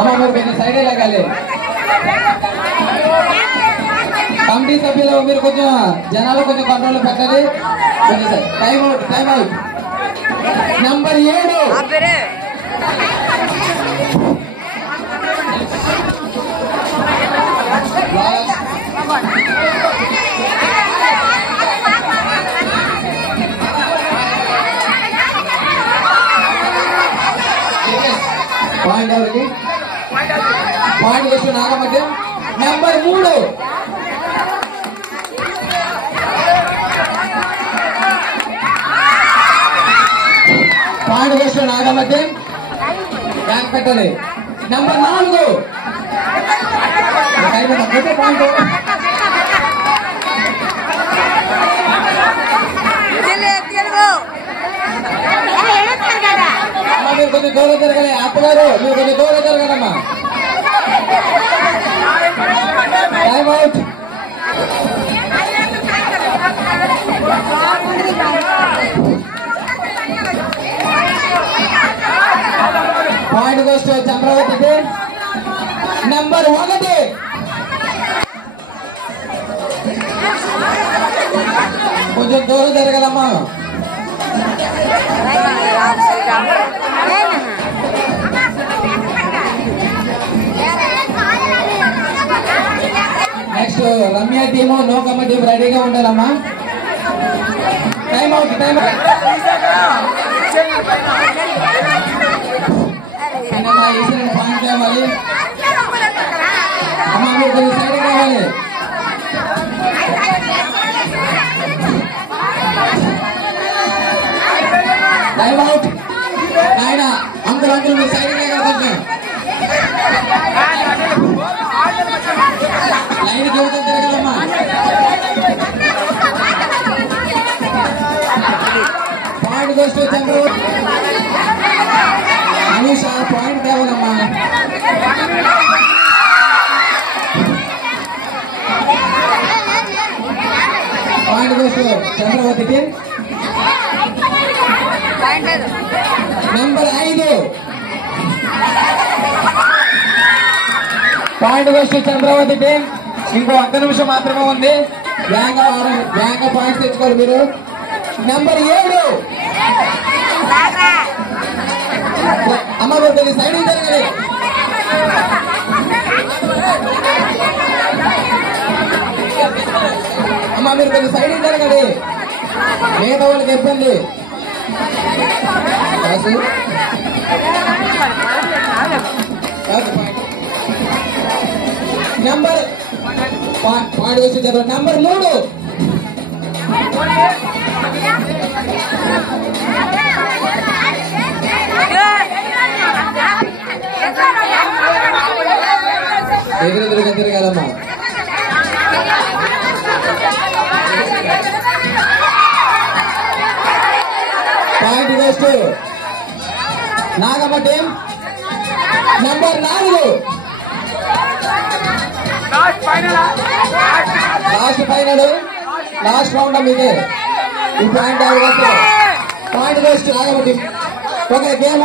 అమ్మ మీరు కొంచెం సైడ్ లాగాలి. కమిటీ సభ్యులు మీరు కొంచెం జనాలు కొంచెం కంట్రోల్ పెట్టాలి. Time out, time out. Number 7 point ఎవరికి? పాయింట్ వేసు నాగమధ్యం. నంబర్ 3 పాయింట్ వేసు నాగమధ్యం. బ్యాక్ పెట్టాలి. Number 4 point. మీరు కొంచెం దూరం జరగాలి. అత్తగారు మీరు కొంచెం దూరం జరగాలమ్మా. Time out. పాయింట్ కోస్ట్ చంద్రవతికి. నంబర్ 1 కొంచెం దూరం జరగాలమ్మా. నెక్స్ట్ రమ్య టీము నోకమ్మ టీం రెడీగా ఉండాలమ్మా. Time out, time out. Point కావాలి అమ్మా. మీరు కొంచెం సైడ్ కావాలి. Time out. ఆయన అంకుల్ అంకుల్ మీరు సైడ్ కావాలి. కొంచెం లైన్ యువత తిరగలమ్మా. పాయింట్ కోస్ట్ చంద్రబాబు. అనూష పాయింట్ కావాలమ్మా. పాయింట్ కోస్ట్ చంద్రవతికి. నంబర్ 5 పాయింట్ కోస్ట్ చంద్రవతి టీం. ఇంకో 1 నిమిషం మాత్రమే ఉంది. వేగంగా పాయింట్స్ తెచ్చుకోవాలి మీరు. నంబర్ 7 అమ్మ మీరు సైడ్ జరగాలి. అమ్మ మీరు కొంచెం సైడ్ జరగాలి. మిగతా వాళ్ళకి ఇబ్బంది. నంబర్ పాయింట్ వచ్చి నంబర్ 3 ఎదురెదురుగా తిరగాలమ్మా. పాయింట్ వేస్ట్ Nagamma team. Number 4 last final, last round మీదే. ఈ పాయింట్ పాయింట్ వేస్ట్ నాగమ్మ టీం. Okay, game